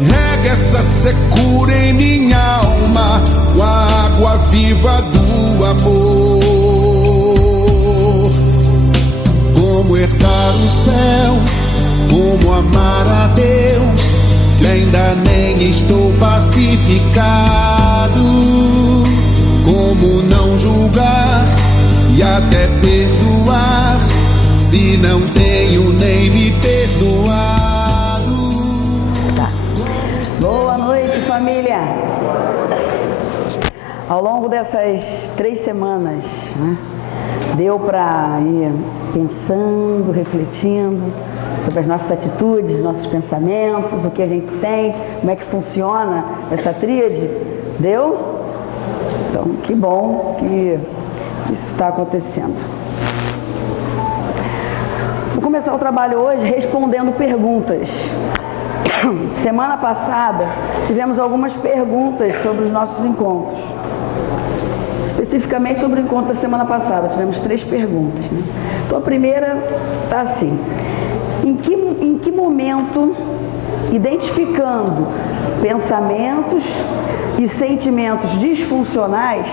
Rega essa secura em minha alma com a água viva do amor. Como herdar o céu, como amar a Deus, se ainda nem estou pacificado? Como não julgar e até perdoar, se não tenho nem me perdoado? Boa noite, família! Ao longo dessas 3 semanas, né, deu para ir pensando, refletindo sobre as nossas atitudes, nossos pensamentos, o que a gente sente, como é que funciona essa tríade. Deu? Então, que bom que isso está acontecendo. Vou começar o trabalho hoje respondendo perguntas. Semana passada, tivemos algumas perguntas sobre os nossos encontros. Especificamente sobre o encontro da semana passada, tivemos 3 perguntas, né? Então, a primeira está assim: em que momento, identificando pensamentos e sentimentos disfuncionais,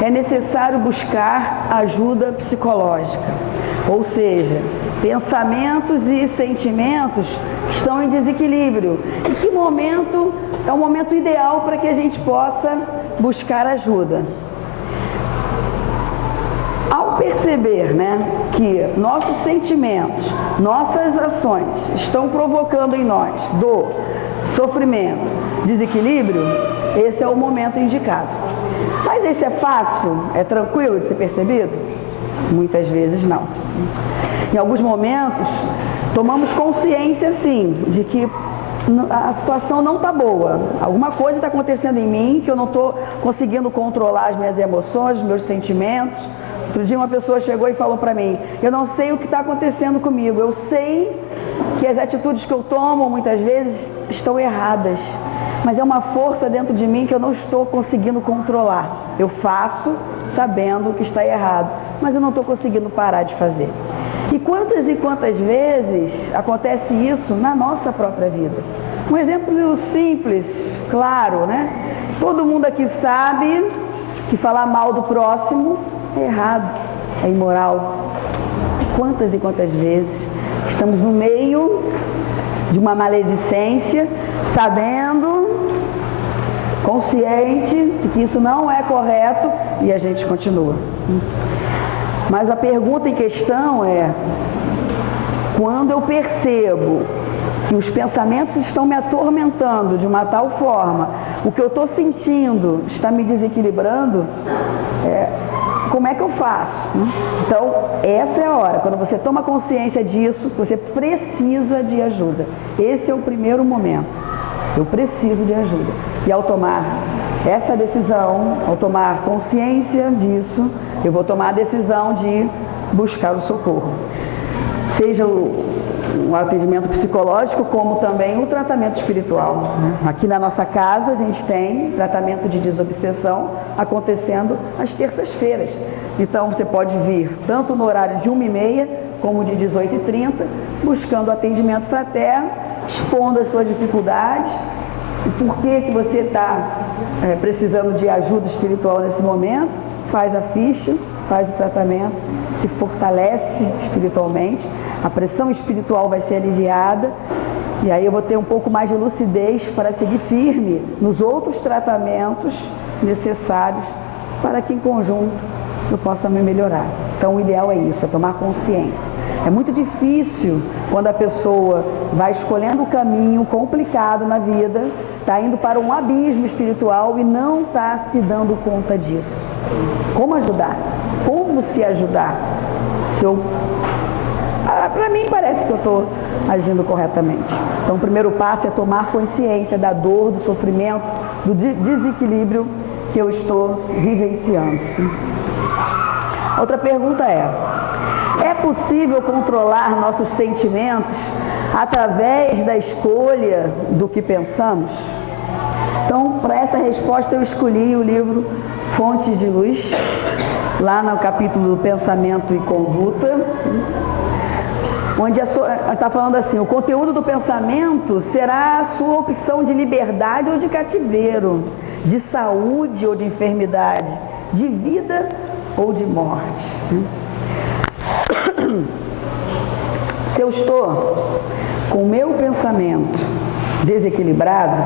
é necessário buscar ajuda psicológica? Ou seja, pensamentos e sentimentos estão em desequilíbrio. Em que momento é o momento ideal para que a gente possa buscar ajuda? Ao perceber, né, que nossos sentimentos, nossas ações estão provocando em nós dor, sofrimento, desequilíbrio, esse é o momento indicado. Mas esse é fácil? É tranquilo de ser percebido? Muitas vezes não. Em alguns momentos, tomamos consciência, sim, de que a situação não está boa. Alguma coisa está acontecendo em mim que eu não estou conseguindo controlar as minhas emoções, os meus sentimentos. Outro dia uma pessoa chegou e falou para mim: eu não sei o que está acontecendo comigo, eu sei que as atitudes que eu tomo muitas vezes estão erradas, mas é uma força dentro de mim que eu não estou conseguindo controlar. Eu faço sabendo que está errado, mas eu não estou conseguindo parar de fazer. E quantas vezes acontece isso na nossa própria vida? Um exemplo simples, claro, né? Todo mundo aqui sabe que falar mal do próximo é errado, é imoral. Quantas vezes estamos no meio de uma maledicência, sabendo, consciente de que isso não é correto, e a gente continua. Mas a pergunta em questão é: quando eu percebo que os pensamentos estão me atormentando de uma tal forma, o que eu estou sentindo está me desequilibrando, como é que eu faço? Então, essa é a hora, quando você toma consciência disso, você precisa de ajuda. Esse é o primeiro momento. Eu preciso de ajuda. E ao tomar essa decisão, ao tomar consciência disso, eu vou tomar a decisão de buscar o socorro. Seja o atendimento psicológico, como também o tratamento espiritual, né? Aqui na nossa casa a gente tem tratamento de desobsessão acontecendo às terças-feiras. Então você pode vir tanto no horário de 1h30 como de 18h30, buscando atendimento fraterno, expondo as suas dificuldades, e por que você está precisando de ajuda espiritual nesse momento. Faz a ficha, faz o tratamento, se fortalece espiritualmente, a pressão espiritual vai ser aliviada, e aí eu vou ter um pouco mais de lucidez para seguir firme nos outros tratamentos necessários para que em conjunto eu possa me melhorar. Então o ideal é isso, é tomar consciência. É muito difícil quando a pessoa vai escolhendo o caminho complicado na vida, está indo para um abismo espiritual e não está se dando conta disso. Como ajudar? Como se ajudar? Para mim parece que eu estou agindo corretamente. Então o primeiro passo é tomar consciência da dor, do sofrimento, do desequilíbrio que eu estou vivenciando. Outra pergunta é possível controlar nossos sentimentos através da escolha do que pensamos? Então, para essa resposta eu escolhi o livro Fonte de Luz, lá no capítulo Pensamento e Conduta, onde está falando assim, o conteúdo do pensamento será a sua opção de liberdade ou de cativeiro, de saúde ou de enfermidade, de vida ou de morte. Se eu estou com o meu pensamento desequilibrado,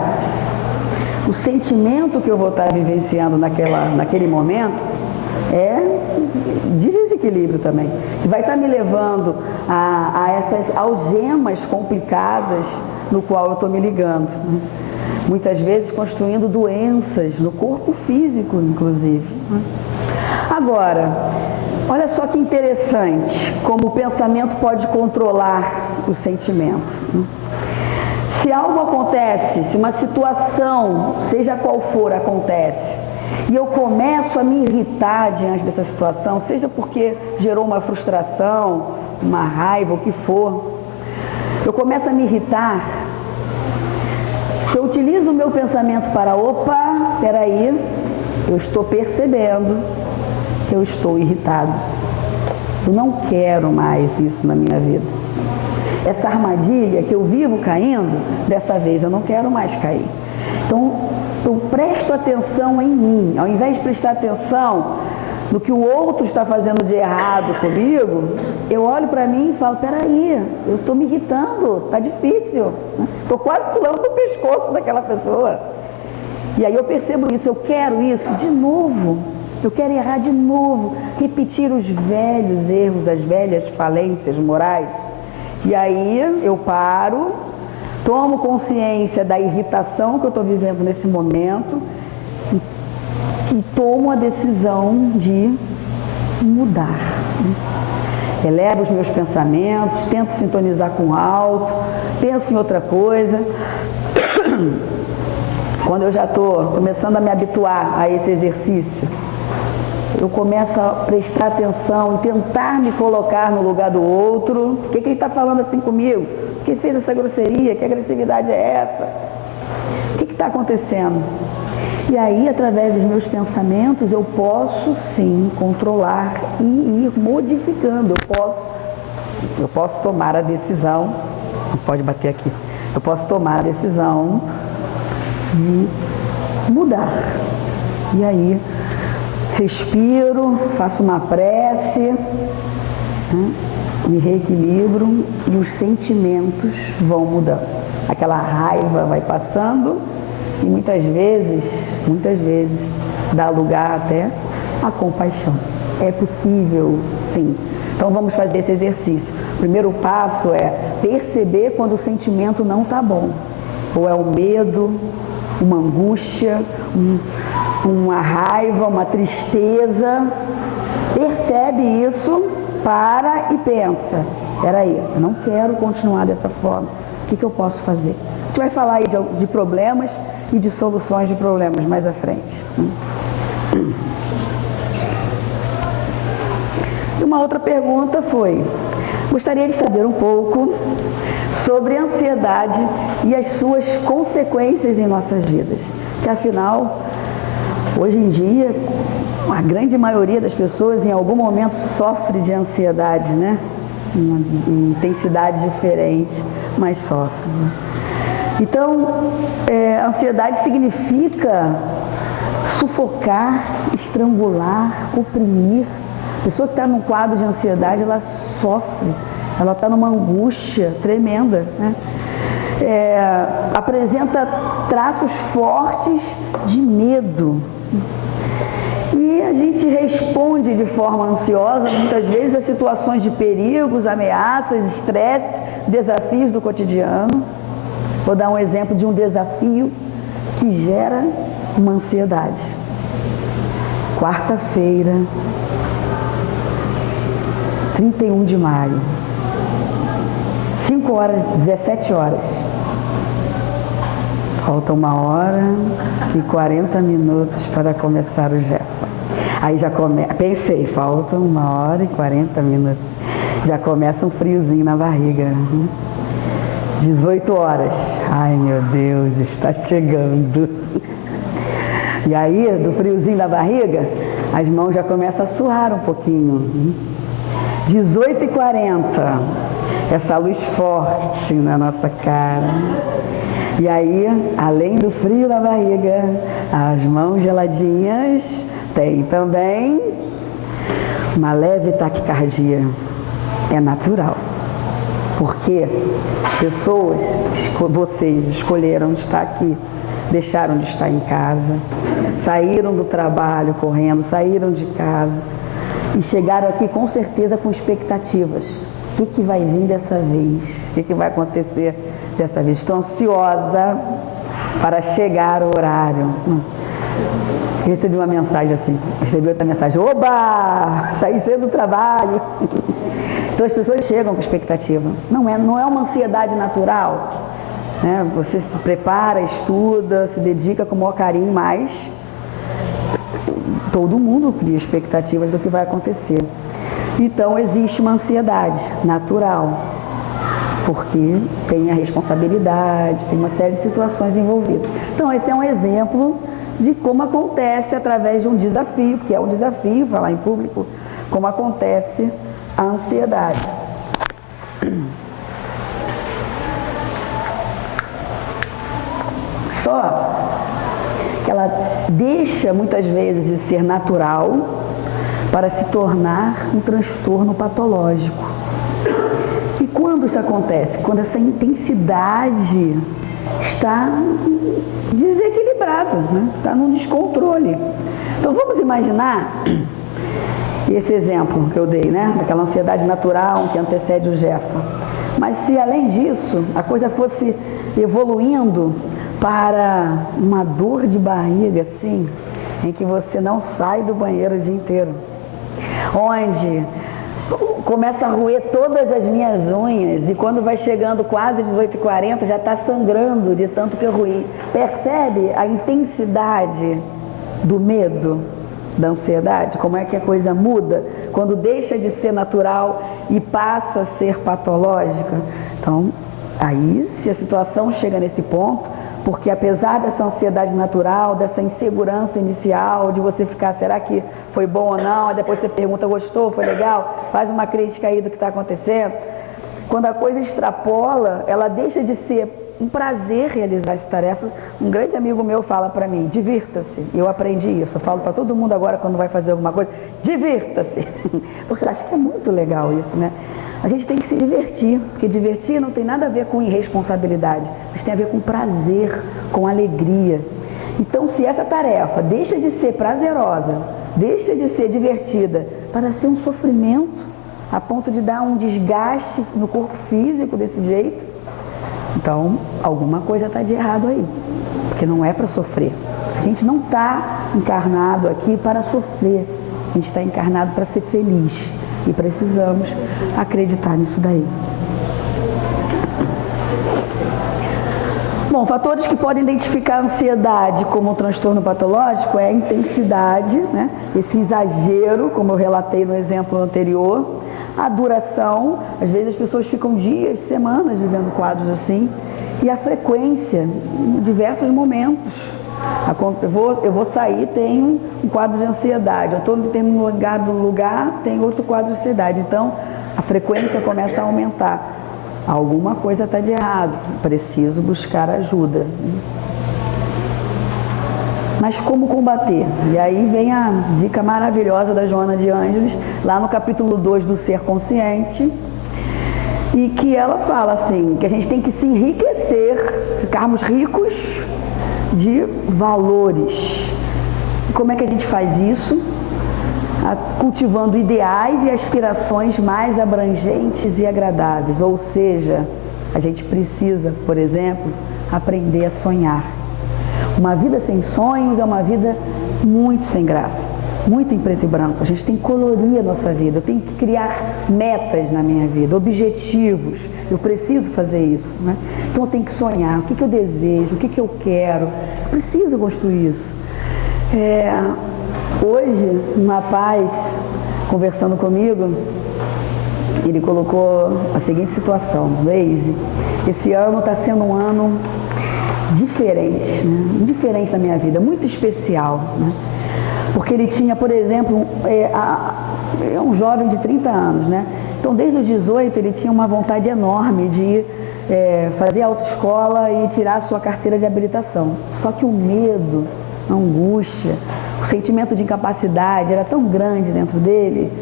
o sentimento que eu vou estar vivenciando naquele momento é de desequilíbrio também, que vai estar me levando a essas algemas complicadas no qual eu estou me ligando, né? Muitas vezes construindo doenças no corpo físico, inclusive, né? Agora, olha só que interessante como o pensamento pode controlar o sentimento, né? Se algo acontece, se uma situação, seja qual for, acontece, e eu começo a me irritar diante dessa situação, seja porque gerou uma frustração, uma raiva, o que for, eu começo a me irritar. Se eu utilizo o meu pensamento para, opa, peraí, eu estou percebendo que eu estou irritado. Eu não quero mais isso na minha vida. Essa armadilha que eu vivo caindo, dessa vez eu não quero mais cair. Então, eu presto atenção em mim, ao invés de prestar atenção no que o outro está fazendo de errado comigo, eu olho para mim e falo, peraí, eu estou me irritando, está difícil, estou quase pulando no pescoço daquela pessoa. E aí eu percebo isso, eu quero isso de novo, eu quero errar de novo, repetir os velhos erros, as velhas falências morais. E aí eu paro, tomo consciência da irritação que eu estou vivendo nesse momento e tomo a decisão de mudar. Elevo os meus pensamentos, tento sintonizar com o alto, penso em outra coisa. Quando eu já estou começando a me habituar a esse exercício, eu começo a prestar atenção e tentar me colocar no lugar do outro. Por que ele está falando assim comigo? Por que fez essa grosseria? Que agressividade é essa? O que está acontecendo? E aí, através dos meus pensamentos, eu posso sim controlar e ir modificando. Eu posso tomar a decisão, não pode bater aqui, eu posso tomar a decisão de mudar. E aí, respiro, faço uma prece, né? Me reequilibro e os sentimentos vão mudando. Aquela raiva vai passando e muitas vezes, dá lugar até à compaixão. É possível, sim. Então vamos fazer esse exercício. O primeiro passo é perceber quando o sentimento não está bom. Ou é um medo, uma angústia, uma raiva, uma tristeza. Percebe isso, para e pensa. Peraí, eu não quero continuar dessa forma. O que eu posso fazer? A gente vai falar aí de problemas e de soluções de problemas mais à frente. E uma outra pergunta foi: gostaria de saber um pouco sobre a ansiedade e as suas consequências em nossas vidas. Que afinal, hoje em dia, a grande maioria das pessoas em algum momento sofre de ansiedade, né? Em intensidade diferente, mas sofre, né? Então, ansiedade significa sufocar, estrangular, oprimir. A pessoa que está num quadro de ansiedade, ela sofre, ela está numa angústia tremenda, né? Apresenta traços fortes de medo. E a gente responde de forma ansiosa, muitas vezes, a situações de perigos, ameaças, estresse, desafios do cotidiano. Vou dar um exemplo de um desafio que gera uma ansiedade. Quarta-feira, 31 de maio, 5 horas, 17 horas. Falta 1 hora e 40 minutos para começar o Jefa. Aí já pensei, falta 1 hora e 40 minutos. Já começa um friozinho na barriga. 18 horas. Ai, meu Deus, está chegando. E aí, do friozinho da barriga, as mãos já começam a suar um pouquinho. 18h40. essa luz forte na nossa cara. E aí, além do frio na barriga, as mãos geladinhas, tem também uma leve taquicardia. É natural. Porque pessoas, vocês escolheram estar aqui, deixaram de estar em casa, saíram do trabalho correndo, saíram de casa e chegaram aqui com certeza com expectativas. O que vai vir dessa vez? O que vai acontecer dessa vez? Estou ansiosa para chegar o horário. Recebi uma mensagem assim, recebi outra mensagem, oba, saí cedo do trabalho. Então as pessoas chegam com expectativa. Não é uma ansiedade natural, né? Você se prepara, estuda, se dedica com o maior carinho, mas todo mundo cria expectativas do que vai acontecer. Então existe uma ansiedade natural, porque tem a responsabilidade, tem uma série de situações envolvidas. Então esse é um exemplo de como acontece através de um desafio, porque é um desafio falar em público, como acontece a ansiedade. Só que ela deixa muitas vezes de ser natural para se tornar um transtorno patológico. E quando isso acontece? Quando essa intensidade está desequilibrada, né? Está num descontrole. Então vamos imaginar esse exemplo que eu dei, né? Daquela ansiedade natural que antecede o GEFA. Mas se além disso a coisa fosse evoluindo para uma dor de barriga, assim, em que você não sai do banheiro o dia inteiro, onde começa a roer todas as minhas unhas e quando vai chegando quase 18h40 já está sangrando de tanto que eu roí. Percebe a intensidade do medo, da ansiedade? Como é que a coisa muda quando deixa de ser natural e passa a ser patológica? Então, aí, se a situação chega nesse ponto, porque apesar dessa ansiedade natural, dessa insegurança inicial, de você ficar, será que foi bom ou não? Aí depois você pergunta, gostou, foi legal? Faz uma crítica aí do que está acontecendo. Quando a coisa extrapola, ela deixa de ser um prazer realizar essa tarefa. Um grande amigo meu fala para mim, divirta-se. Eu aprendi isso, eu falo para todo mundo agora quando vai fazer alguma coisa, divirta-se. Porque eu acho que é muito legal isso, né? A gente tem que se divertir, porque divertir não tem nada a ver com irresponsabilidade, mas tem a ver com prazer, com alegria. Então, se essa tarefa deixa de ser prazerosa, deixa de ser divertida, para ser um sofrimento, a ponto de dar um desgaste no corpo físico desse jeito, então, alguma coisa está de errado aí, porque não é para sofrer. A gente não está encarnado aqui para sofrer, a gente está encarnado para ser feliz. E precisamos acreditar nisso daí. Bom, fatores que podem identificar a ansiedade como um transtorno patológico é a intensidade, né? Esse exagero, como eu relatei no exemplo anterior, a duração, às vezes as pessoas ficam dias, semanas vivendo quadros assim, e a frequência, em diversos momentos. Eu vou sair, tenho um quadro de ansiedade, eu estou em determinado lugar, tem outro quadro de ansiedade. Então, a frequência começa a aumentar. Alguma coisa está de errado, preciso buscar ajuda. Mas como combater? E aí vem a dica maravilhosa da Joana de Ângeles, lá no capítulo 2 do Ser Consciente, e que ela fala assim, que a gente tem que se enriquecer, ficarmos ricos de valores. E como é que a gente faz isso? Cultivando ideais e aspirações mais abrangentes e agradáveis. Ou seja, a gente precisa, por exemplo, aprender a sonhar. Uma vida sem sonhos é uma vida muito sem graça, muito em preto e branco. A gente tem que colorir a nossa vida, eu tenho que criar metas na minha vida, objetivos. Eu preciso fazer isso, né? Então eu tenho que sonhar, o que eu desejo, o que eu quero. Eu preciso construir isso. Hoje, um rapaz conversando comigo, ele colocou a seguinte situação: Waze, esse ano está sendo um ano diferente, né? Diferente da minha vida, muito especial, né? Porque ele tinha, por exemplo, é um jovem de 30 anos, né? Então Então, desde os 18, ele tinha uma vontade enorme de fazer autoescola e tirar a sua carteira de habilitação. Só que o medo, a angústia, o sentimento de incapacidade era tão grande dentro dele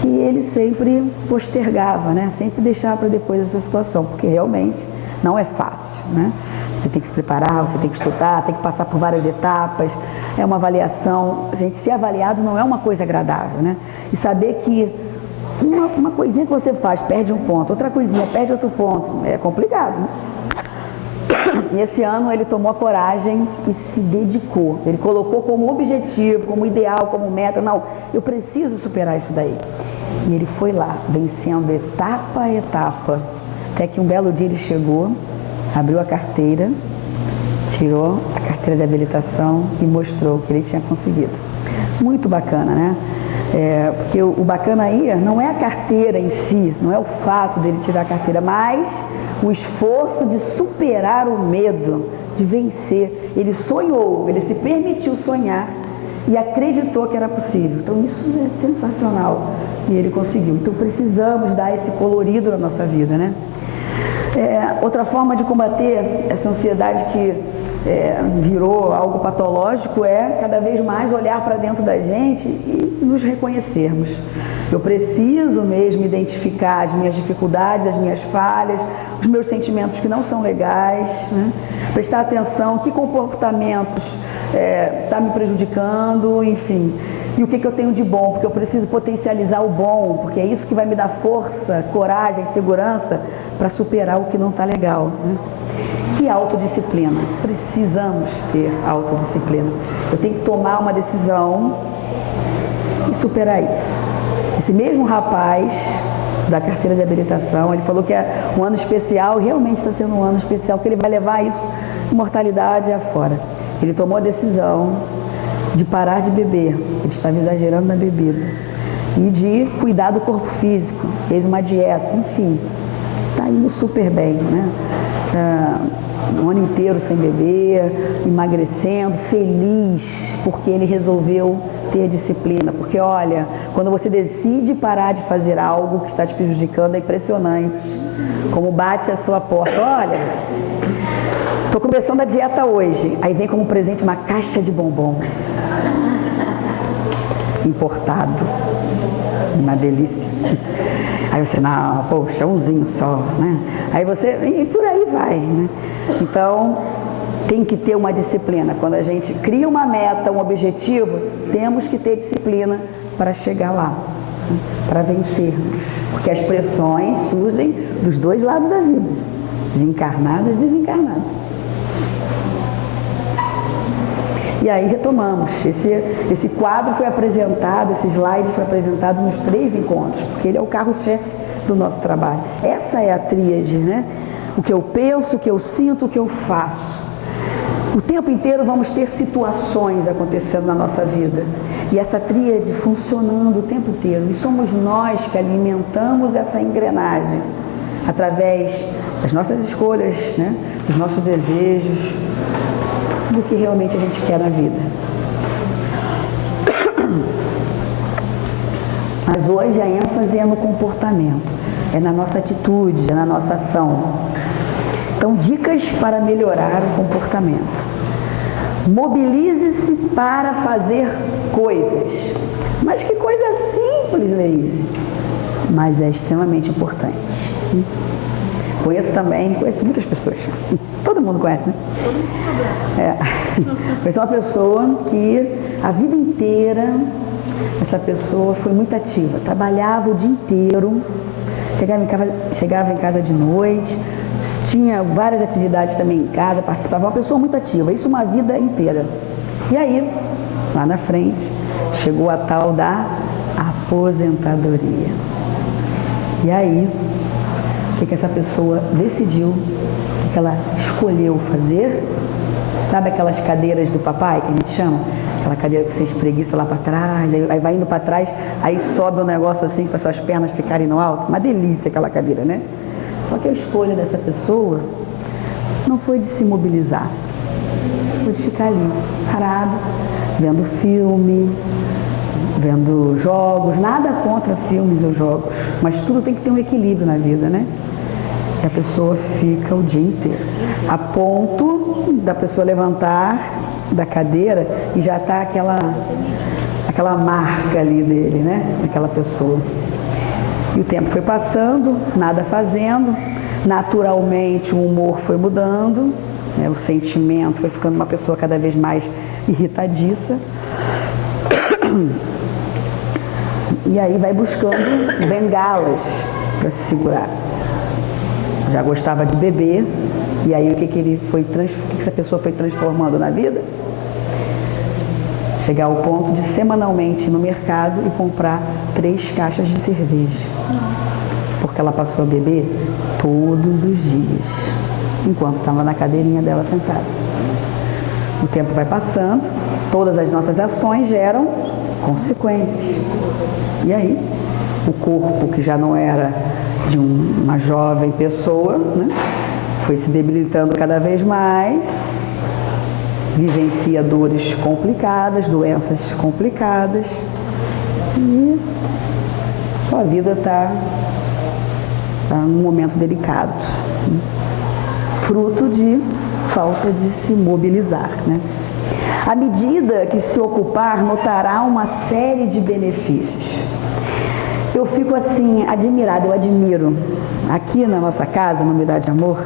que ele sempre postergava, né? Sempre deixava para depois essa situação, porque realmente não é fácil, né? Você tem que se preparar, você tem que estudar, tem que passar por várias etapas, é uma avaliação, a gente ser avaliado não é uma coisa agradável, né? E saber que uma coisinha que você faz, perde um ponto, outra coisinha, perde outro ponto, é complicado, né? E esse ano ele tomou a coragem e se dedicou, ele colocou como objetivo, como ideal, como meta, não, eu preciso superar isso daí. E ele foi lá, vencendo etapa a etapa, até que um belo dia ele chegou, abriu a carteira, tirou a carteira de habilitação e mostrou que ele tinha conseguido. Muito bacana, né? Porque o bacana aí não é a carteira em si, não é o fato dele tirar a carteira, mas o esforço de superar o medo, de vencer. Ele sonhou, ele se permitiu sonhar e acreditou que era possível. Então isso é sensacional e ele conseguiu. Então precisamos dar esse colorido na nossa vida, né? Outra forma de combater essa ansiedade que virou algo patológico é cada vez mais olhar para dentro da gente e nos reconhecermos. Eu preciso mesmo identificar as minhas dificuldades, as minhas falhas, os meus sentimentos que não são legais, né? Prestar atenção, que comportamentos está me prejudicando, enfim. E o que eu tenho de bom, porque eu preciso potencializar o bom, porque é isso que vai me dar força, coragem, segurança para superar o que não está legal, né? E autodisciplina. Precisamos ter autodisciplina. Eu tenho que tomar uma decisão e superar isso. Esse mesmo rapaz da carteira de habilitação, ele falou que é um ano especial, realmente está sendo um ano especial, que ele vai levar isso, imortalidade afora. Ele tomou a decisão de parar de beber, ele estava exagerando na bebida, e de cuidar do corpo físico, fez uma dieta, enfim, está indo super bem, né? Um ano inteiro sem beber, emagrecendo, feliz, porque ele resolveu ter disciplina. Porque olha, quando você decide parar de fazer algo que está te prejudicando, é impressionante como bate a sua porta. Olha, estou começando a dieta hoje, aí vem como presente uma caixa de bombom importado, uma delícia. Aí você, não, poxa, umzinho só, né? Aí você, e por aí vai, né? Então, tem que ter uma disciplina. Quando a gente cria uma meta, um objetivo, temos que ter disciplina para chegar lá, né? Para vencer. Porque as pressões surgem dos dois lados da vida, de encarnados e desencarnados. E aí retomamos. Esse quadro foi apresentado, esse slide foi apresentado nos 3 encontros, porque ele é o carro-chefe do nosso trabalho. Essa é a tríade, né? O que eu penso, o que eu sinto, o que eu faço. O tempo inteiro vamos ter situações acontecendo na nossa vida. E essa tríade funcionando o tempo inteiro. E somos nós que alimentamos essa engrenagem através das nossas escolhas, né? Dos nossos desejos, do que realmente a gente quer na vida. Mas hoje a ênfase é no comportamento, é na nossa atitude, é na nossa ação. Então, dicas para melhorar o comportamento. Mobilize-se para fazer coisas. Mas que coisa simples, Leise. Mas é extremamente importante. Conheço muitas pessoas. Todo mundo conhece, né? Conheço uma pessoa que a vida inteira, essa pessoa foi muito ativa. Trabalhava o dia inteiro, chegava em casa de noite, tinha várias atividades também em casa, participava. Uma pessoa muito ativa, isso uma vida inteira. E aí, lá na frente, chegou a tal da aposentadoria. E aí, o que essa pessoa decidiu, o que ela escolheu fazer? Sabe aquelas cadeiras do papai que a gente chama? Aquela cadeira que você espreguiça lá para trás, aí vai indo para trás, aí sobe um negócio assim para suas pernas ficarem no alto. Uma delícia aquela cadeira, né? Só que a escolha dessa pessoa não foi de se mobilizar, foi de ficar ali, parado, vendo filme, vendo jogos, nada contra filmes ou jogos, mas tudo tem que ter um equilíbrio na vida, né? E a pessoa fica o dia inteiro, a ponto da pessoa levantar da cadeira e já está aquela marca ali dele, né? Daquela pessoa. E o tempo foi passando, nada fazendo, naturalmente o humor foi mudando, né? O sentimento foi ficando uma pessoa cada vez mais irritadiça. E aí vai buscando bengalas para se segurar. Já gostava de beber, e aí o que essa pessoa foi transformando na vida? Chegar ao ponto de semanalmente ir no mercado e comprar 3 caixas de cerveja. Porque ela passou a beber todos os dias, enquanto estava na cadeirinha dela sentada. O tempo vai passando, todas as nossas ações geram consequências. E aí, o corpo, que já não era de uma jovem pessoa, né, foi se debilitando cada vez mais, vivencia dores complicadas, doenças complicadas, e sua vida está num momento delicado, né, fruto de falta de se mobilizar, né? À medida que se ocupar, notará uma série de benefícios. Eu fico assim, admirada, eu admiro. Aqui na nossa casa, na Unidade de Amor,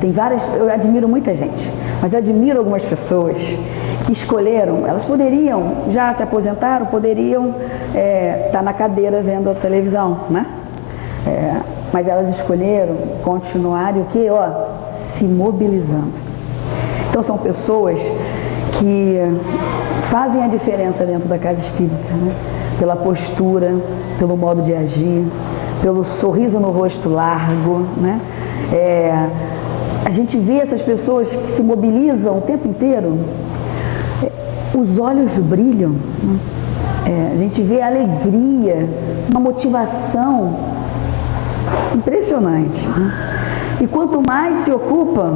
tem várias, eu admiro muita gente, mas eu admiro algumas pessoas que escolheram, elas poderiam, já se aposentaram, poderiam estar na cadeira vendo a televisão, né? Mas elas escolheram continuar e o quê? Se mobilizando. Então são pessoas que fazem a diferença dentro da casa espírita, né? Pela postura, pelo modo de agir, pelo sorriso no rosto largo, né? A gente vê essas pessoas que se mobilizam o tempo inteiro, os olhos brilham, né? A gente vê a alegria, uma motivação impressionante, né? E quanto mais se ocupa,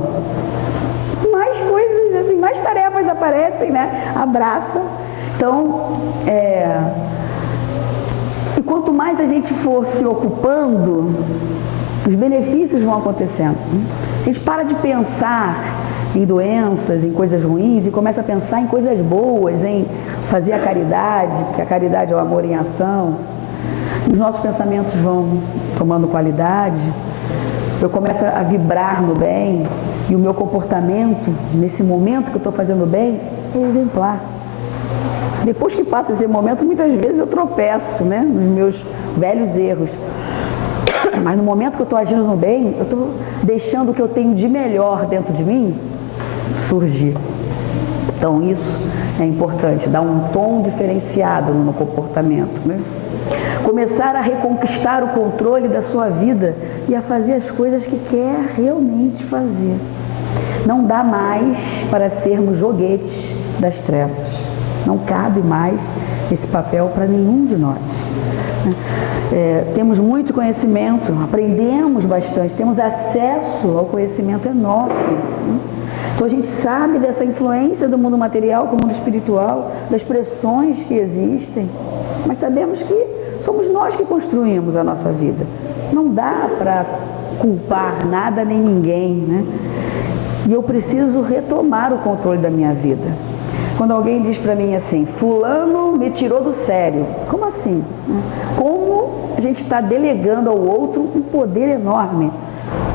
mais coisas, assim, mais tarefas aparecem, né? Abraça. Então, e quanto mais a gente for se ocupando, os benefícios vão acontecendo. A gente para de pensar em doenças, em coisas ruins, e começa a pensar em coisas boas, em fazer a caridade, porque a caridade é o amor em ação. Os nossos pensamentos vão tomando qualidade, eu começo a vibrar no bem, e o meu comportamento, nesse momento que eu estou fazendo bem, é exemplar. Depois que passa esse momento, muitas vezes eu tropeço, né, nos meus velhos erros. Mas no momento que eu estou agindo no bem, eu estou deixando o que eu tenho de melhor dentro de mim surgir. Então isso é importante, dar um tom diferenciado no comportamento, né? Começar a reconquistar o controle da sua vida e a fazer as coisas que quer realmente fazer. Não dá mais para sermos joguetes das trevas. Não cabe mais esse papel para nenhum de nós. Temos muito conhecimento, aprendemos bastante, temos acesso ao conhecimento enorme. Então a gente sabe dessa influência do mundo material com o mundo espiritual, das pressões que existem, mas sabemos que somos nós que construímos a nossa vida. Não dá para culpar nada nem ninguém, né? E eu preciso retomar o controle da minha vida. Quando alguém diz para mim assim, fulano me tirou do sério. Como assim? Como a gente está delegando ao outro um poder enorme?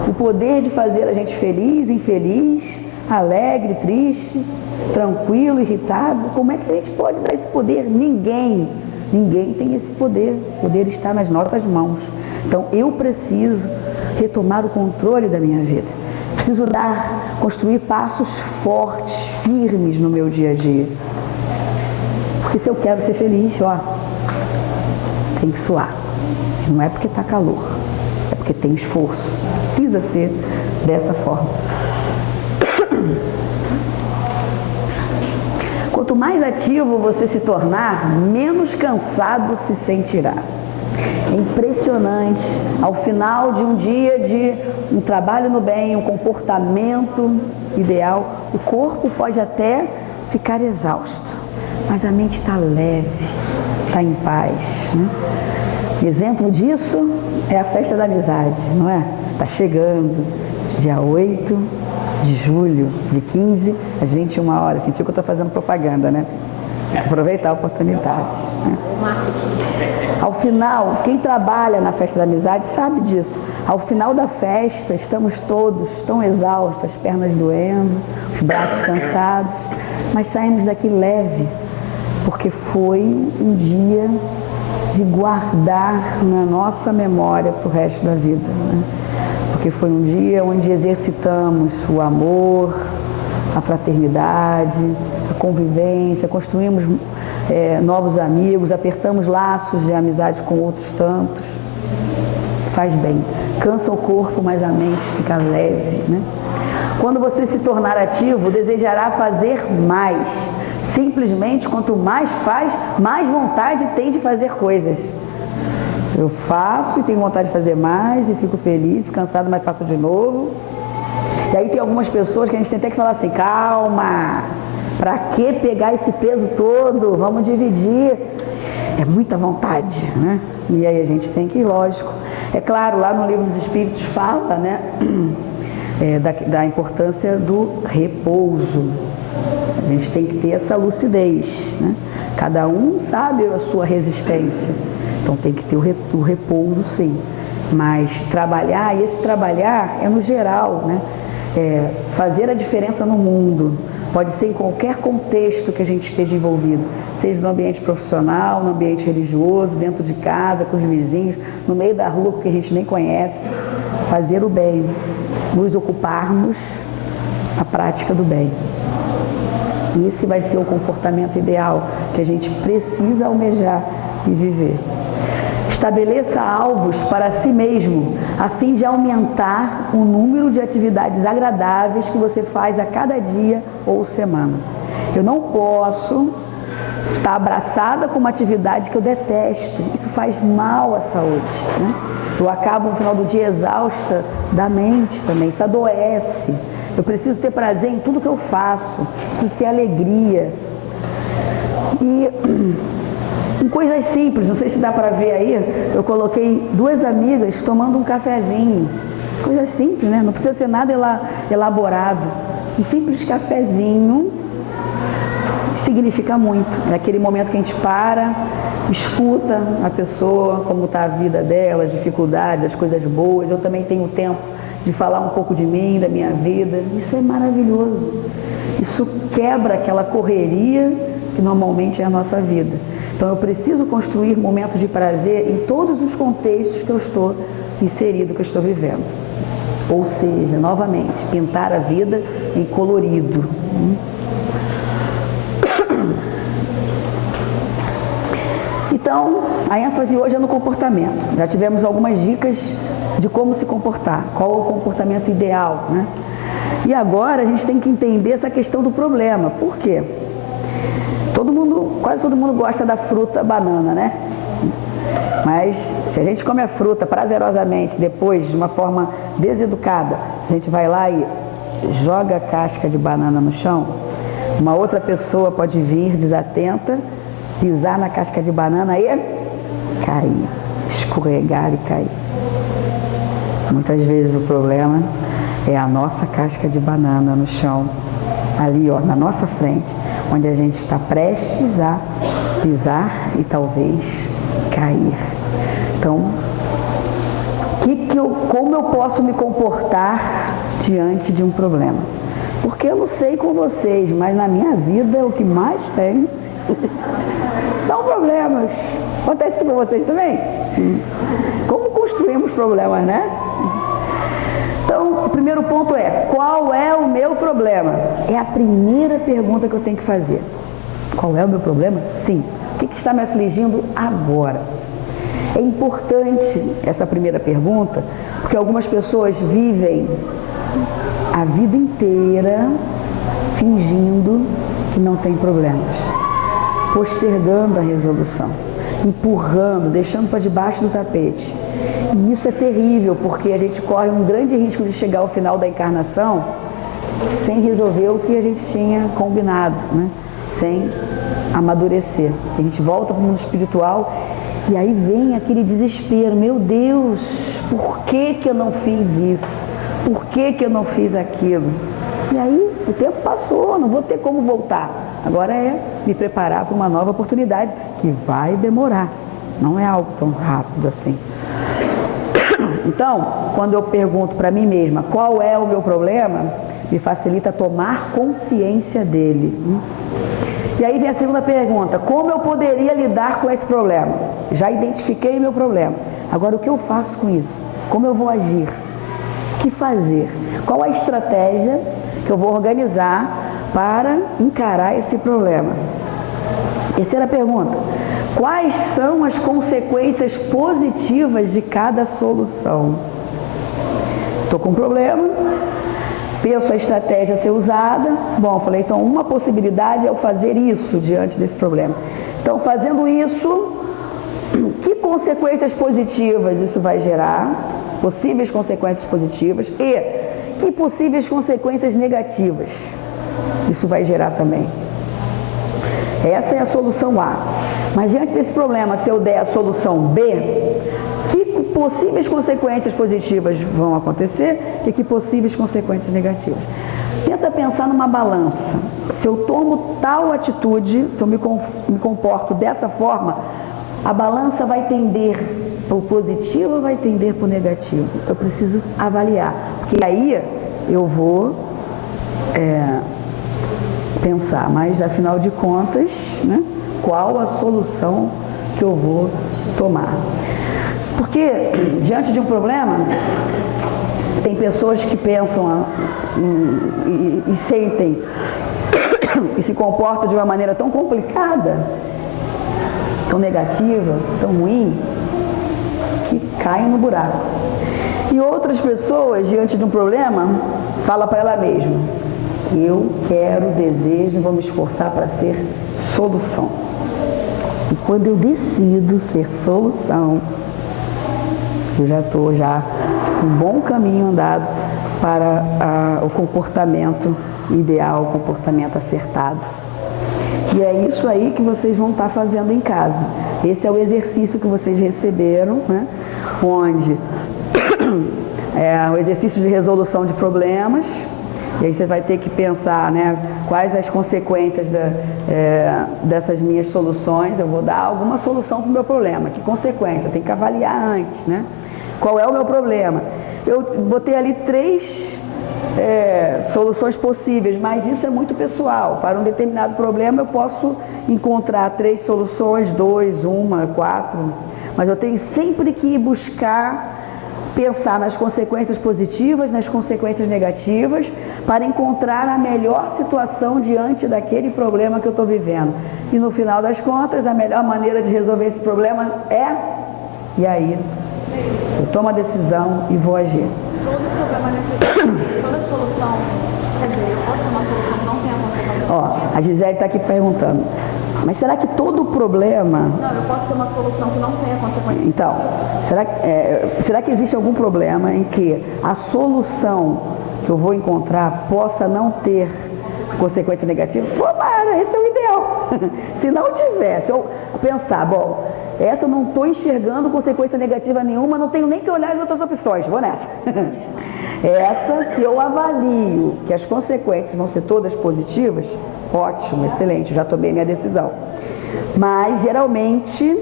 O poder de fazer a gente feliz, infeliz, alegre, triste, tranquilo, irritado. Como é que a gente pode dar esse poder? Ninguém tem esse poder. O poder está nas nossas mãos. Então eu preciso retomar o controle da minha vida. Preciso construir passos fortes, firmes no meu dia a dia. Porque se eu quero ser feliz, tem que suar. Não é porque está calor, é porque tem esforço. Precisa ser dessa forma. Quanto mais ativo você se tornar, menos cansado se sentirá. É impressionante, ao final de um dia de um trabalho no bem, um comportamento ideal, o corpo pode até ficar exausto, mas a mente está leve, está em paz, né? Exemplo disso é a festa da amizade, não é? Está chegando, dia 8 de julho, de 15 às 21 horas. Sentiu que eu estou fazendo propaganda, né? Aproveitar a oportunidade, né? Ao final, quem trabalha na festa da amizade sabe disso. Ao final da festa, estamos todos tão exaustos, as pernas doendo, os braços cansados, mas saímos daqui leve, porque foi um dia de guardar na nossa memória para o resto da vida, né? Porque foi um dia onde exercitamos o amor, a fraternidade, a convivência, construímos novos amigos, apertamos laços de amizade com outros tantos. Faz bem, cansa o corpo, mas a mente fica leve, né? Quando você se tornar ativo, desejará fazer mais. Simplesmente, quanto mais faz, mais vontade tem de fazer coisas. Eu faço e tenho vontade de fazer mais, e fico feliz, fico cansado, mas faço de novo. E aí tem algumas pessoas que a gente tem até que falar assim, calma, pra que pegar esse peso todo? Vamos dividir. É muita vontade, né? E aí a gente tem que ir, lógico. É claro, lá no Livro dos Espíritos fala, né, da importância do repouso. A gente tem que ter essa lucidez, né? Cada um sabe a sua resistência, então tem que ter o repouso, sim. Mas trabalhar, e esse trabalhar é no geral, né? Fazer a diferença no mundo. Pode ser em qualquer contexto que a gente esteja envolvido, seja no ambiente profissional, no ambiente religioso, dentro de casa, com os vizinhos, no meio da rua, porque a gente nem conhece. Fazer o bem, nos ocuparmos a prática do bem. Esse vai ser o comportamento ideal que a gente precisa almejar e viver. Estabeleça alvos para si mesmo, a fim de aumentar o número de atividades agradáveis que você faz a cada dia ou semana. Eu não posso estar abraçada com uma atividade que eu detesto. Isso faz mal à saúde, né? Eu acabo no final do dia exausta da mente também, isso adoece. Eu preciso ter prazer em tudo que eu faço, preciso ter alegria. E em coisas simples, não sei se dá para ver aí, eu coloquei 2 amigas tomando um cafezinho. Coisas simples, né? Não precisa ser nada elaborado. Um simples cafezinho significa muito. É aquele momento que a gente para, escuta a pessoa, como está a vida dela, as dificuldades, as coisas boas. Eu também tenho tempo de falar um pouco de mim, da minha vida. Isso é maravilhoso. Isso quebra aquela correria que normalmente é a nossa vida. Então eu preciso construir momentos de prazer em todos os contextos que eu estou inserido, que eu estou vivendo. Ou seja, novamente, pintar a vida em colorido. Então, a ênfase hoje é no comportamento. Já tivemos algumas dicas de como se comportar, qual é o comportamento ideal, né? E agora a gente tem que entender essa questão do problema. Por quê? Quase todo mundo gosta da fruta banana, né? Mas se a gente come a fruta prazerosamente, depois, de uma forma deseducada, a gente vai lá e joga a casca de banana no chão, uma outra pessoa pode vir desatenta, pisar na casca de banana e cair, escorregar e cair. Muitas vezes o problema é a nossa casca de banana no chão, ali, ó, na nossa frente, onde a gente está prestes a pisar e talvez cair. Então, como eu posso me comportar diante de um problema? Porque eu não sei com vocês, mas na minha vida o que mais tem são problemas. Acontece com vocês também? Como construímos problemas, né? Então, o primeiro ponto é, qual é o meu problema? É a primeira pergunta que eu tenho que fazer. Qual é o meu problema? Sim. O que está me afligindo agora? É importante essa primeira pergunta, porque algumas pessoas vivem a vida inteira fingindo que não tem problemas, postergando a resolução, empurrando, deixando para debaixo do tapete. E isso é terrível, porque a gente corre um grande risco de chegar ao final da encarnação sem resolver o que a gente tinha combinado, né? Sem amadurecer. A gente volta para o mundo espiritual e aí vem aquele desespero. Meu Deus, por que eu não fiz isso? Por que eu não fiz aquilo? E aí o tempo passou, não vou ter como voltar. Agora é me preparar para uma nova oportunidade que vai demorar. Não é algo tão rápido assim. Então, quando eu pergunto para mim mesma qual é o meu problema, me facilita tomar consciência dele. E aí vem a segunda pergunta: como eu poderia lidar com esse problema? Já identifiquei meu problema. Agora, o que eu faço com isso? Como eu vou agir? O que fazer? Qual a estratégia que eu vou organizar para encarar esse problema? Terceira pergunta: quais são as consequências positivas de cada solução? Estou com um problema, penso a estratégia a ser usada. Bom, falei, então uma possibilidade é eu fazer isso diante desse problema. Então, fazendo isso, que consequências positivas isso vai gerar? Possíveis consequências positivas e que possíveis consequências negativas isso vai gerar também. Essa é a solução A. Mas diante desse problema, se eu der a solução B, que possíveis consequências positivas vão acontecer e que possíveis consequências negativas? Tenta pensar numa balança. Se eu tomo tal atitude, se eu me comporto dessa forma, a balança vai tender para o positivo ou vai tender para o negativo? Eu preciso avaliar, porque aí eu vou pensar, mas afinal de contas, né, qual a solução que eu vou tomar? Porque diante de um problema, tem pessoas que pensam e sentem e se comportam de uma maneira tão complicada, tão negativa, tão ruim, que caem no buraco. E outras pessoas, diante de um problema, falam para ela mesma: eu quero, desejo, vou me esforçar para ser solução. E quando eu decido ser solução, eu já estou um bom caminho andado para o comportamento ideal, o comportamento acertado. E é isso aí que vocês vão estar fazendo em casa. Esse é o exercício que vocês receberam, né? Onde é o exercício de resolução de problemas. E aí você vai ter que pensar, né, quais as consequências dessas minhas soluções. Eu vou dar alguma solução para o meu problema. Que consequência? Eu tenho que avaliar antes, né? Qual é o meu problema? Eu botei ali 3 soluções possíveis, mas isso é muito pessoal. Para um determinado problema eu posso encontrar 3 soluções, 2, 1, 4, mas eu tenho sempre que buscar pensar nas consequências positivas, nas consequências negativas, para encontrar a melhor situação diante daquele problema que eu estou vivendo. E no final das contas, a melhor maneira de resolver esse problema e aí eu tomo a decisão e vou agir. Todo problema necessita, toda solução, quer dizer, eu posso ter uma solução que não tenha consequência. A Gisele está aqui perguntando: mas será que todo problema... Não, eu posso ter uma solução que não tenha consequência. Então, será que existe algum problema em que a solução que eu vou encontrar possa não ter consequência negativa? Tomara, esse é o ideal. Se não tiver, se eu pensar, bom, essa eu não estou enxergando consequência negativa nenhuma, não tenho nem que olhar as outras opções, vou nessa. Essa, se eu avalio que as consequências vão ser todas positivas, ótimo, excelente, já tomei minha decisão. Mas, geralmente,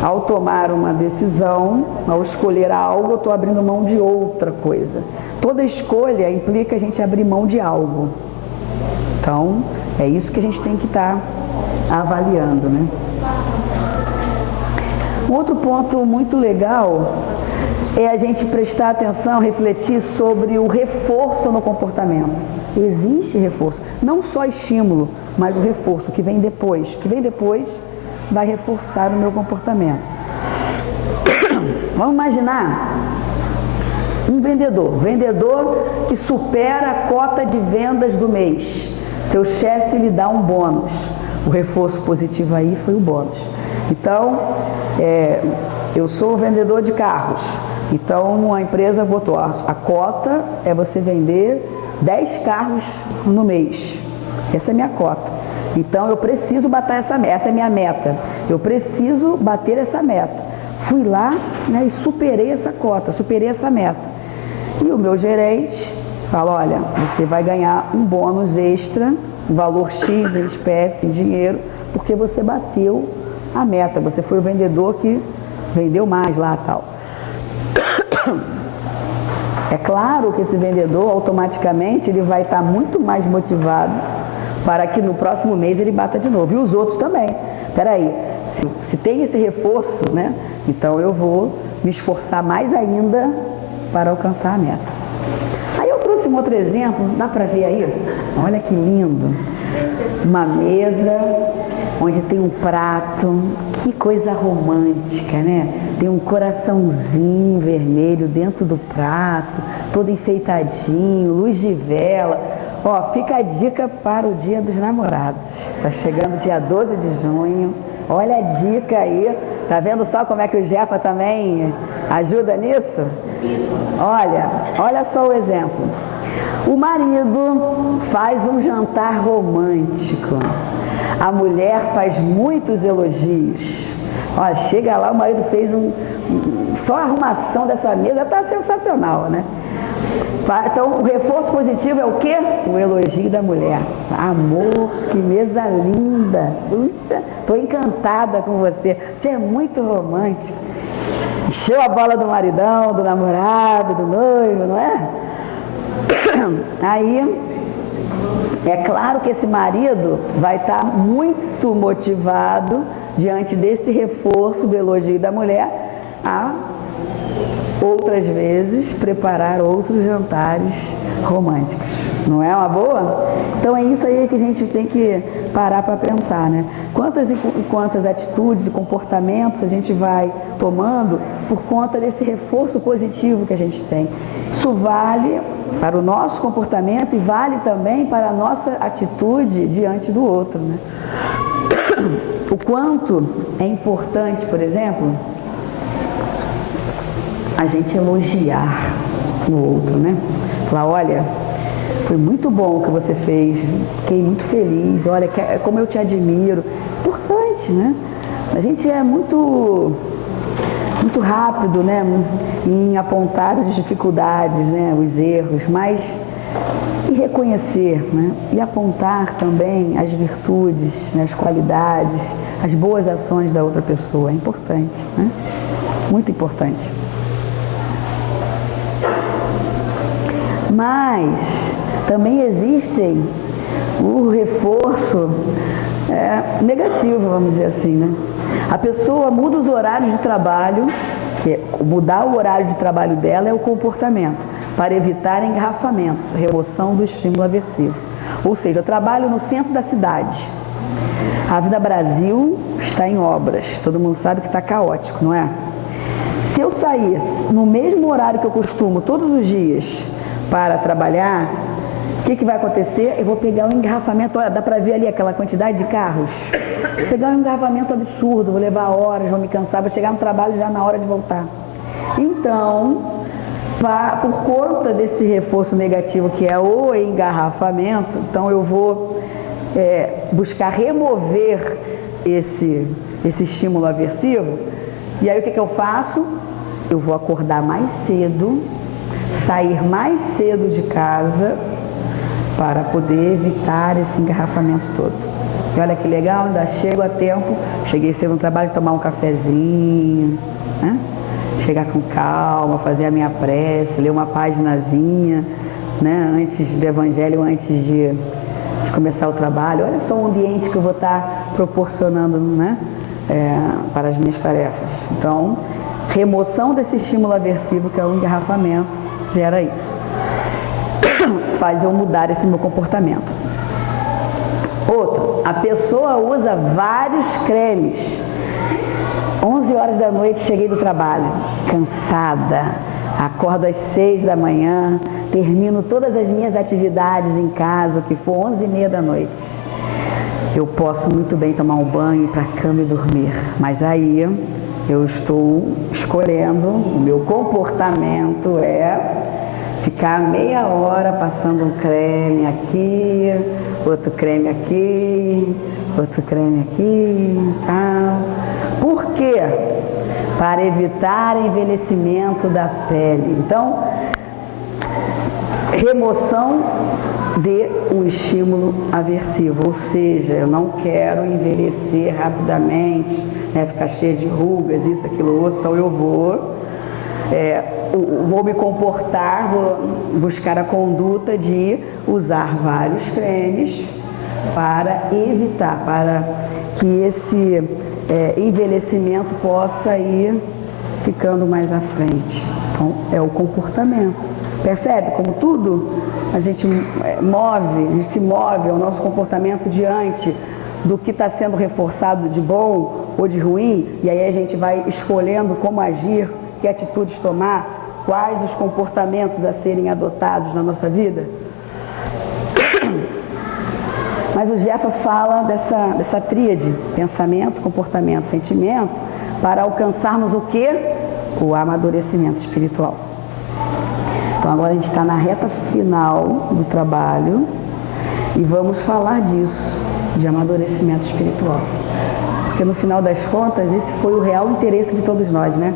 ao tomar uma decisão, ao escolher algo, eu estou abrindo mão de outra coisa. Toda escolha implica a gente abrir mão de algo. Então, é isso que a gente tem que estar avaliando, né? Um outro ponto muito legal é a gente prestar atenção, refletir sobre o reforço no comportamento. Existe reforço, não só estímulo, mas o reforço que vem depois. O que vem depois vai reforçar o meu comportamento. Vamos imaginar um vendedor que supera a cota de vendas do mês. Seu chefe lhe dá um bônus. O reforço positivo aí foi o bônus. Então, eu sou vendedor de carros. Então, a empresa botou, a cota é você vender 10 carros no mês. Essa é a minha cota. Então eu preciso bater essa meta, essa é minha meta. Eu preciso bater essa meta. Fui lá, né, e superei essa cota, superei essa meta. E o meu gerente fala, olha, você vai ganhar um bônus extra, um valor X em espécie, em dinheiro, porque você bateu a meta, você foi o vendedor que vendeu mais lá e tal. É claro que esse vendedor, automaticamente, ele vai estar muito mais motivado para que no próximo mês ele bata de novo. E os outros também. Espera aí, se tem esse reforço, né? Então eu vou me esforçar mais ainda para alcançar a meta. Aí eu trouxe um outro exemplo, dá para ver aí? Olha que lindo. Uma mesa onde tem um prato, que coisa romântica, né? Tem um coraçãozinho vermelho dentro do prato, todo enfeitadinho, luz de vela. Ó, fica a dica para o Dia dos Namorados. Está chegando dia 12 de junho. Olha a dica aí. Tá vendo só como é que o Jefa também ajuda nisso? Olha só o exemplo. O marido faz um jantar romântico. A mulher faz muitos elogios. Olha, chega lá, o marido fez só a arrumação dessa mesa, está sensacional, né? Então, o reforço positivo é o quê? O elogio da mulher. Amor, que mesa linda. Puxa, estou encantada com você. Você é muito romântico. Encheu a bola do maridão, do namorado, do noivo, não é? Aí, é claro que esse marido vai estar muito motivado diante desse reforço do elogio da mulher a outras vezes preparar outros jantares românticos. Não é uma boa? Então é isso aí que a gente tem que parar para pensar, né? Quantas e quantas atitudes e comportamentos a gente vai tomando por conta desse reforço positivo que a gente tem. Isso vale para o nosso comportamento e vale também para a nossa atitude diante do outro, né? O quanto é importante, por exemplo, a gente elogiar o outro, né? Falar, olha, foi muito bom o que você fez, fiquei muito feliz, olha, como eu te admiro. Importante, né? A gente é muito rápido, né, em apontar as dificuldades, né, os erros, mas e reconhecer, né, e apontar também as virtudes, né, as qualidades, as boas ações da outra pessoa. É importante, né? Muito importante. Mas também existem o reforço negativo, vamos dizer assim, né? A pessoa muda os horários de trabalho, mudar o horário de trabalho dela é o comportamento, para evitar engarrafamento, remoção do estímulo aversivo. Ou seja, eu trabalho no centro da cidade. A Avenida Brasil está em obras, todo mundo sabe que está caótico, não é? Se eu sair no mesmo horário que eu costumo, todos os dias, para trabalhar, o que vai acontecer? Eu vou pegar um engarrafamento, olha, dá para ver ali aquela quantidade de carros. Vou pegar um engarrafamento absurdo, vou levar horas, vou me cansar, vou chegar no trabalho já na hora de voltar. Então, por conta desse reforço negativo que é o engarrafamento, então eu vou buscar remover esse estímulo aversivo. E aí o que eu faço? Eu vou acordar mais cedo, sair mais cedo de casa para poder evitar esse engarrafamento todo. E olha que legal, ainda chego a tempo, cheguei cedo no trabalho, tomar um cafezinho, né? Chegar com calma, fazer a minha prece, ler uma paginazinha, né? Antes do evangelho, antes de começar o trabalho. Olha só o ambiente que eu vou estar proporcionando, né? Para as minhas tarefas. Então, remoção desse estímulo aversivo que é o engarrafamento gera isso. Faz eu mudar esse meu comportamento. Outra, a pessoa usa vários cremes. 11 horas da noite cheguei do trabalho, cansada, acordo às 6 da manhã, termino todas as minhas atividades em casa, o que for 11h30 da noite. Eu posso muito bem tomar um banho, ir para a cama e dormir, mas aí eu estou escolhendo, o meu comportamento é ficar meia hora passando um creme aqui, outro creme aqui, outro creme aqui, tal. Por quê? Para evitar envelhecimento da pele. Então, remoção de um estímulo aversivo, ou seja, eu não quero envelhecer rapidamente, né, ficar cheio de rugas, isso, aquilo, outro, então eu vou me comportar, vou buscar a conduta de usar vários cremes para evitar, para que esse envelhecimento possa ir ficando mais à frente. Então, é o comportamento. Percebe como tudo a gente se move ao nosso comportamento diante do que está sendo reforçado de bom ou de ruim, e aí a gente vai escolhendo como agir, que atitudes tomar, quais os comportamentos a serem adotados na nossa vida. Mas o Jeffa fala dessa tríade, pensamento, comportamento, sentimento, para alcançarmos o quê? O amadurecimento espiritual. Então agora a gente está na reta final do trabalho e vamos falar disso, de amadurecimento espiritual. Porque no final das contas, esse foi o real interesse de todos nós, né?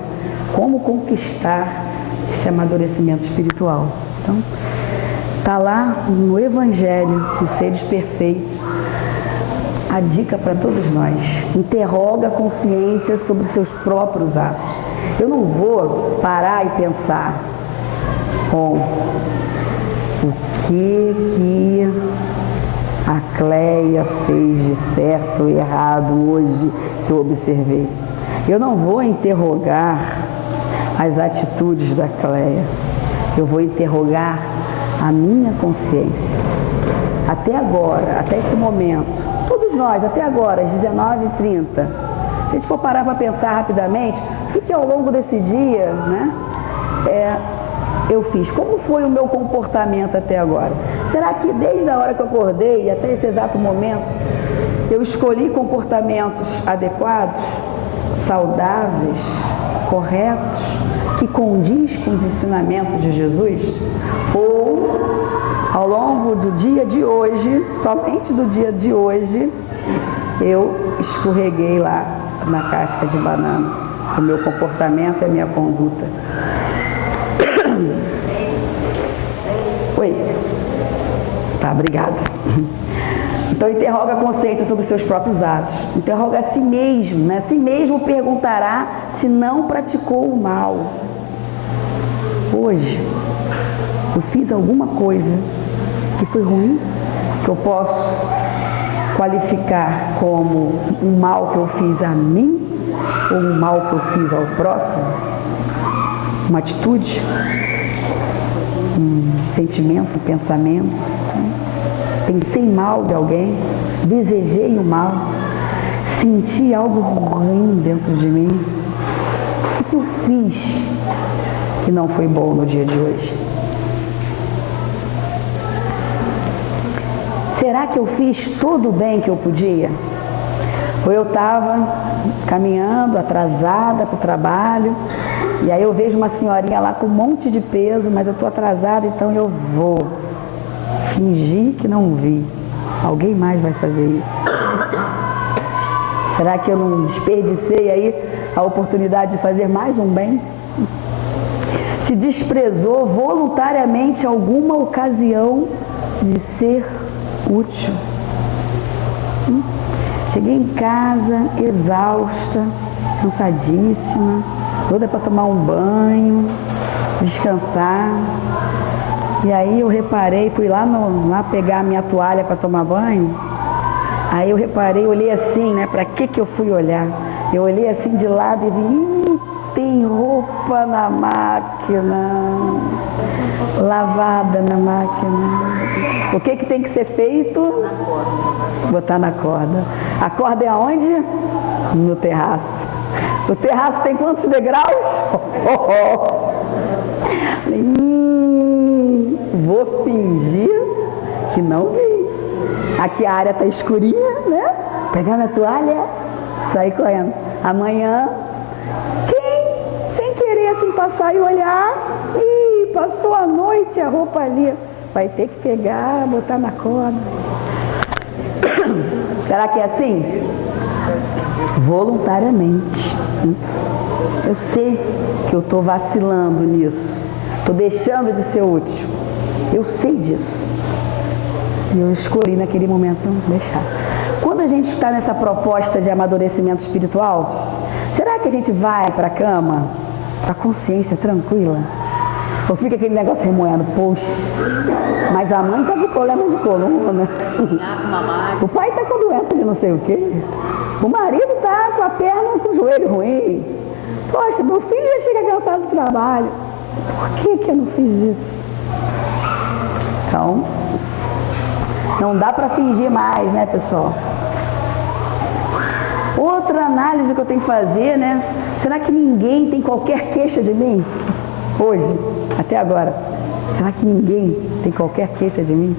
Como conquistar esse amadurecimento espiritual. Então, está lá no Evangelho dos Seres Perfeitos, a dica para todos nós. Interroga a consciência sobre seus próprios atos. Eu não vou parar e pensar, bom, o que a Cleia fez de certo ou errado hoje que eu observei. Eu não vou interrogar as atitudes da Cleia. Eu vou interrogar a minha consciência. Até agora, até esse momento, todos nós, até agora, às 19h30, se a gente for parar para pensar rapidamente, o que ao longo desse dia, né, eu fiz? Como foi o meu comportamento até agora? Será que desde a hora que eu acordei até esse exato momento, eu escolhi comportamentos adequados, saudáveis, corretos, que condiz com os ensinamentos de Jesus? Ou, ao longo do dia de hoje, somente do dia de hoje, eu escorreguei lá na casca de banana, o meu comportamento e a minha conduta? Oi? Tá, obrigada. Então, interroga a consciência sobre os seus próprios atos. Interroga a si mesmo, né? A si mesmo perguntará se não praticou o mal. Hoje, eu fiz alguma coisa que foi ruim, que eu posso qualificar como um mal que eu fiz a mim ou um mal que eu fiz ao próximo? Uma atitude? Um sentimento, um pensamento? Pensei mal de alguém, desejei o mal, senti algo ruim dentro de mim. O que eu fiz que não foi bom no dia de hoje? Será que eu fiz todo o bem que eu podia? Ou eu estava caminhando, atrasada para o trabalho, e aí eu vejo uma senhorinha lá com um monte de peso, mas eu estou atrasada, então eu vou fingir que não vi. Alguém mais vai fazer isso. Será que eu não desperdicei aí a oportunidade de fazer mais um bem? Se desprezou voluntariamente alguma ocasião de ser útil. Cheguei em casa exausta, cansadíssima, doida para tomar um banho, descansar. E aí eu reparei, fui lá pegar a minha toalha para tomar banho. Aí eu reparei, olhei assim, né? Para que eu fui olhar? Eu olhei assim de lado e vi, tem roupa na máquina, lavada na máquina. O que tem que ser feito? Botar na corda. A corda é aonde? No terraço. O terraço tem quantos degraus? Vou fingir que não vi. Aqui a área está escurinha, né? Pegar minha toalha, sair correndo. Amanhã, quem sem querer assim passar e olhar, passou a noite a roupa ali. Vai ter que pegar, botar na corda. Será que é assim? Voluntariamente. Eu sei que eu estou vacilando nisso, estou deixando de ser útil. Eu sei disso. E eu escolhi naquele momento não deixar. Quando a gente está nessa proposta de amadurecimento espiritual, será que a gente vai para a cama com a consciência tranquila? Ou fica aquele negócio remoendo, poxa, mas a mãe está com problema de coluna, o pai está com doença de não sei o quê, o marido está com a perna, com o joelho ruim, poxa, meu filho já chega cansado do trabalho, por que eu não fiz isso? Então, não dá para fingir mais, né, pessoal? Outra análise que eu tenho que fazer, né? Será que ninguém tem qualquer queixa de mim? Hoje, até agora. Será que ninguém tem qualquer queixa de mim?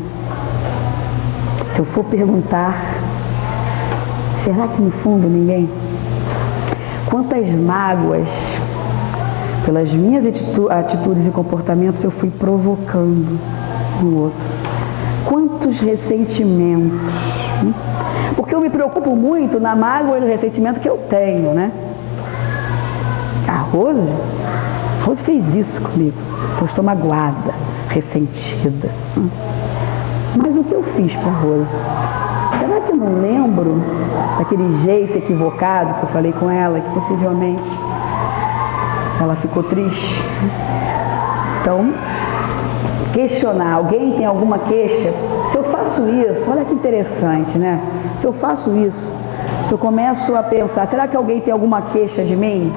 Se eu for perguntar, será que no fundo ninguém? Quantas mágoas, pelas minhas atitudes e comportamentos, eu fui provocando no outro? Quantos ressentimentos? Porque eu me preocupo muito na mágoa e no ressentimento que eu tenho, né? A Rose fez isso comigo. Eu estou magoada, ressentida. Mas o que eu fiz para a Rose? Será que eu não lembro daquele jeito equivocado que eu falei com ela, que possivelmente ela ficou triste? Então, questionar, alguém tem alguma queixa? Se eu faço isso, olha que interessante, né? Se eu faço isso, se eu começo a pensar, será que alguém tem alguma queixa de mim?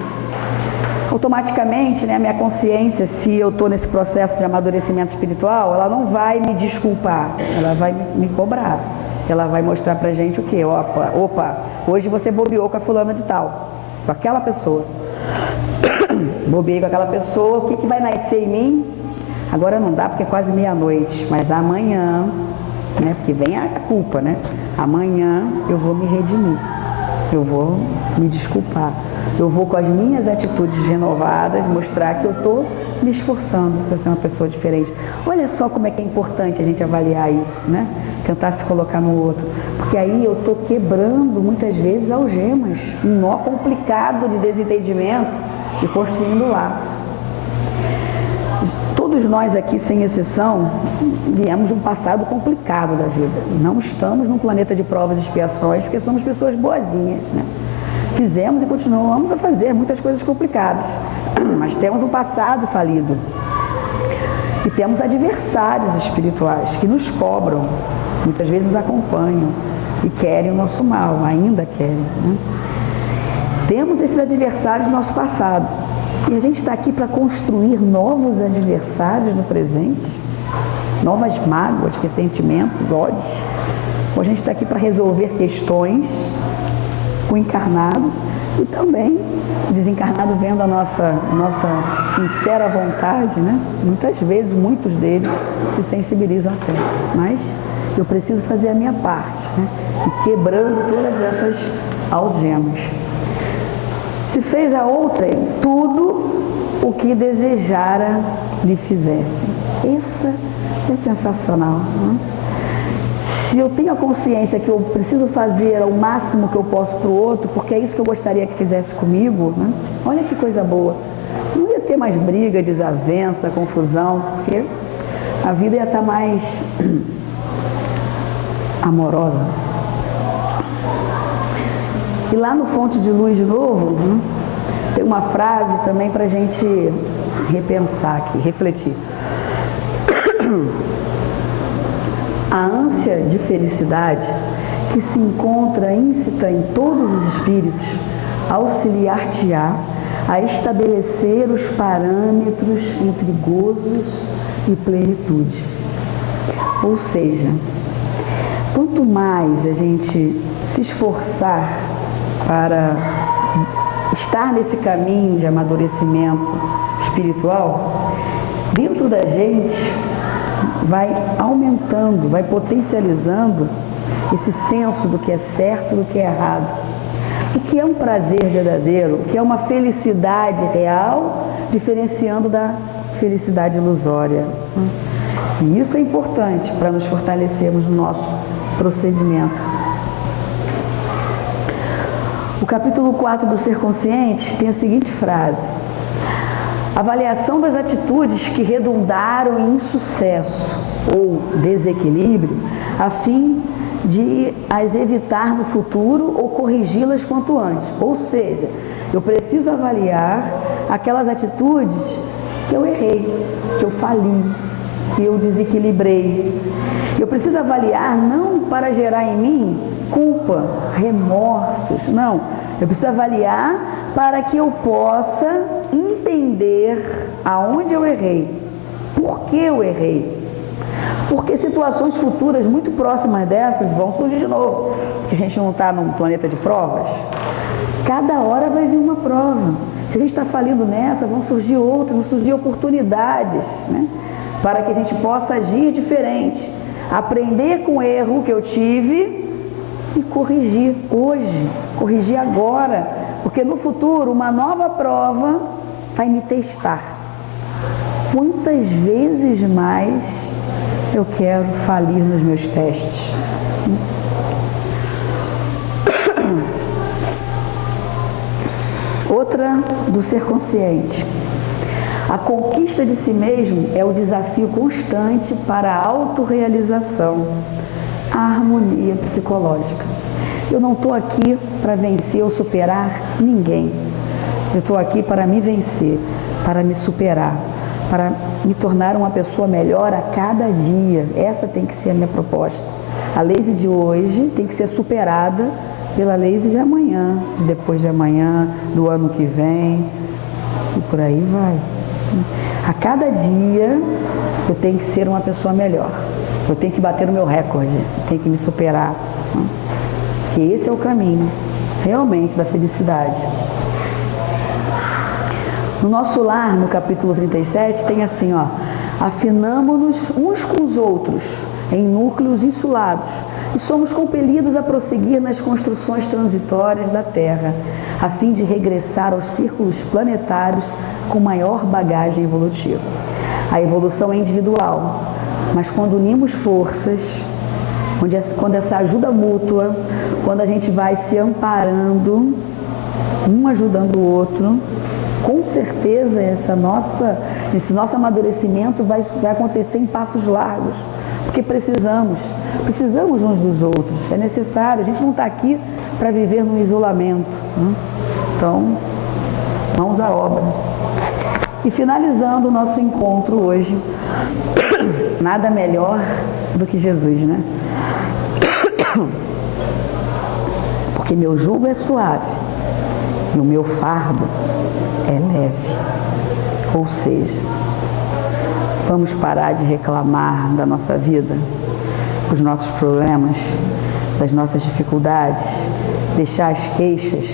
Automaticamente, né, a minha consciência, se eu estou nesse processo de amadurecimento espiritual, ela não vai me desculpar, ela vai me cobrar. Ela vai mostrar pra gente o quê? Opa, hoje você bobeou com a fulana de tal, com aquela pessoa. Bobeei com aquela pessoa, o que vai nascer em mim? Agora não dá porque é quase meia-noite, mas amanhã, né, porque vem a culpa, né? Amanhã eu vou me redimir, eu vou me desculpar. Eu vou com as minhas atitudes renovadas mostrar que eu estou me esforçando para ser uma pessoa diferente. Olha só como é que é importante a gente avaliar isso, né? Tentar se colocar no outro. Porque aí eu estou quebrando muitas vezes algemas, um nó complicado de desentendimento e construindo laço. Todos nós aqui, sem exceção, viemos de um passado complicado da vida. Não estamos num planeta de provas e expiações porque somos pessoas boazinhas, né? Fizemos e continuamos a fazer muitas coisas complicadas, mas temos um passado falido e temos adversários espirituais que nos cobram, muitas vezes nos acompanham e querem o nosso mal, ainda querem, né? Temos esses adversários do nosso passado e a gente está aqui para construir novos adversários no presente, novas mágoas, ressentimentos, ódios, ou a gente está aqui para resolver questões com encarnados e também desencarnado vendo a nossa sincera vontade, né? Muitas vezes, muitos deles se sensibilizam até, mas eu preciso fazer a minha parte, né? E quebrando todas essas algemas. Se fez a outrem tudo o que desejara lhe fizessem. Essa é sensacional, né? Se eu tenho a consciência que eu preciso fazer o máximo que eu posso para o outro, porque é isso que eu gostaria que fizesse comigo, né? Olha que coisa boa. Não ia ter mais briga, desavença, confusão, porque a vida ia estar mais amorosa. E lá no Fonte de Luz de novo, né, tem uma frase também para a gente repensar aqui, refletir. A ânsia de felicidade que se encontra íncita em todos os espíritos auxiliar-te-á a estabelecer os parâmetros entre gozos e plenitude. Ou seja, quanto mais a gente se esforçar para estar nesse caminho de amadurecimento espiritual, dentro da gente vai aumentando, vai potencializando esse senso do que é certo e do que é errado. O que é um prazer verdadeiro, o que é uma felicidade real, diferenciando da felicidade ilusória. E isso é importante para nos fortalecermos no nosso procedimento O capítulo 4 do Ser Consciente tem a seguinte frase: avaliação das atitudes que redundaram em insucesso ou desequilíbrio, a fim de as evitar no futuro ou corrigi-las quanto antes. Ou seja, eu preciso avaliar aquelas atitudes que eu errei, que eu fali, que eu desequilibrei. Eu preciso avaliar não para gerar em mim culpa, remorsos, não. Eu preciso avaliar para que eu possa entender aonde eu errei, por que eu errei. Porque situações futuras muito próximas dessas vão surgir de novo. Porque a gente não está num planeta de provas. Cada hora vai vir uma prova. Se a gente está falindo nessa, vão surgir outras, vão surgir oportunidades, né? Para que a gente possa agir diferente. Aprender com o erro que eu tive e corrigir hoje, corrigir agora. Porque no futuro, uma nova prova vai me testar. Quantas vezes mais eu quero falir nos meus testes? Outra do Ser Consciente. A conquista de si mesmo é o desafio constante para a autorrealização, a harmonia psicológica. Eu não estou aqui para vencer ou superar ninguém. Eu estou aqui para me vencer, para me superar, para me tornar uma pessoa melhor a cada dia. Essa tem que ser a minha proposta. A Lazy de hoje tem que ser superada pela Lazy de amanhã, de depois de amanhã, do ano que vem, e por aí vai. A cada dia eu tenho que ser uma pessoa melhor. Eu tenho que bater o meu recorde, eu tenho que me superar. Que esse é o caminho, realmente, da felicidade. No nosso lar, no capítulo 37, tem assim, ó: afinamo-nos uns com os outros em núcleos insulados e somos compelidos a prosseguir nas construções transitórias da Terra, a fim de regressar aos círculos planetários com maior bagagem evolutiva. A evolução é individual, mas quando unimos forças, quando essa ajuda mútua, quando a gente vai se amparando, um ajudando o outro, com certeza esse nosso amadurecimento vai acontecer em passos largos, porque precisamos uns dos outros, é necessário, a gente não está aqui para viver no isolamento, né? Então, mãos à obra. E finalizando o nosso encontro hoje, nada melhor do que Jesus, né? Porque meu jugo é suave e o meu fardo é leve. Ou seja, vamos parar de reclamar da nossa vida, dos nossos problemas, das nossas dificuldades, deixar as queixas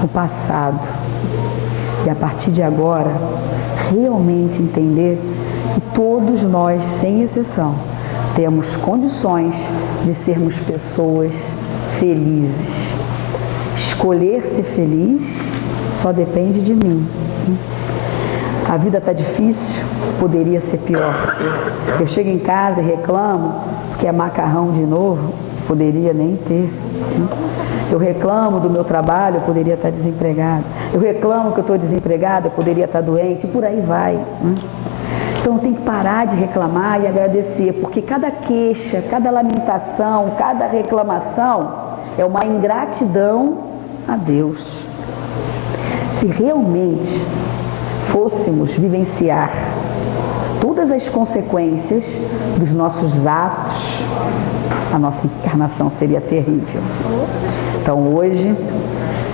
no passado e a partir de agora realmente entender que todos nós, sem exceção, temos condições de sermos pessoas felizes. Escolher ser feliz só depende de mim. A vida está difícil, poderia ser pior. Eu chego em casa e reclamo porque é macarrão de novo, poderia nem ter. Eu reclamo do meu trabalho, eu poderia estar desempregado. Eu reclamo que eu estou desempregado, eu poderia estar doente, e por aí vai. Então tem que parar de reclamar e agradecer, porque cada queixa, cada lamentação, cada reclamação é uma ingratidão a Deus. Se realmente fôssemos vivenciar todas as consequências dos nossos atos, a nossa encarnação seria terrível. Então hoje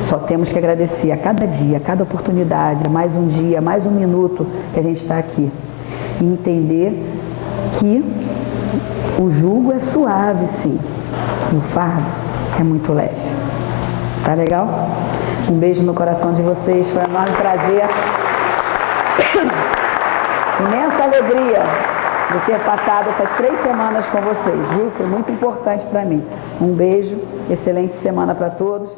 só temos que agradecer a cada dia, a cada oportunidade, a mais um dia, a mais um minuto que a gente está aqui. E entender que o jugo é suave, sim, e o fardo é muito leve. Tá legal? Um beijo no coração de vocês, foi um enorme prazer. Imensa alegria de ter passado essas 3 semanas com vocês, viu? Foi muito importante para mim. Um beijo, excelente semana para todos.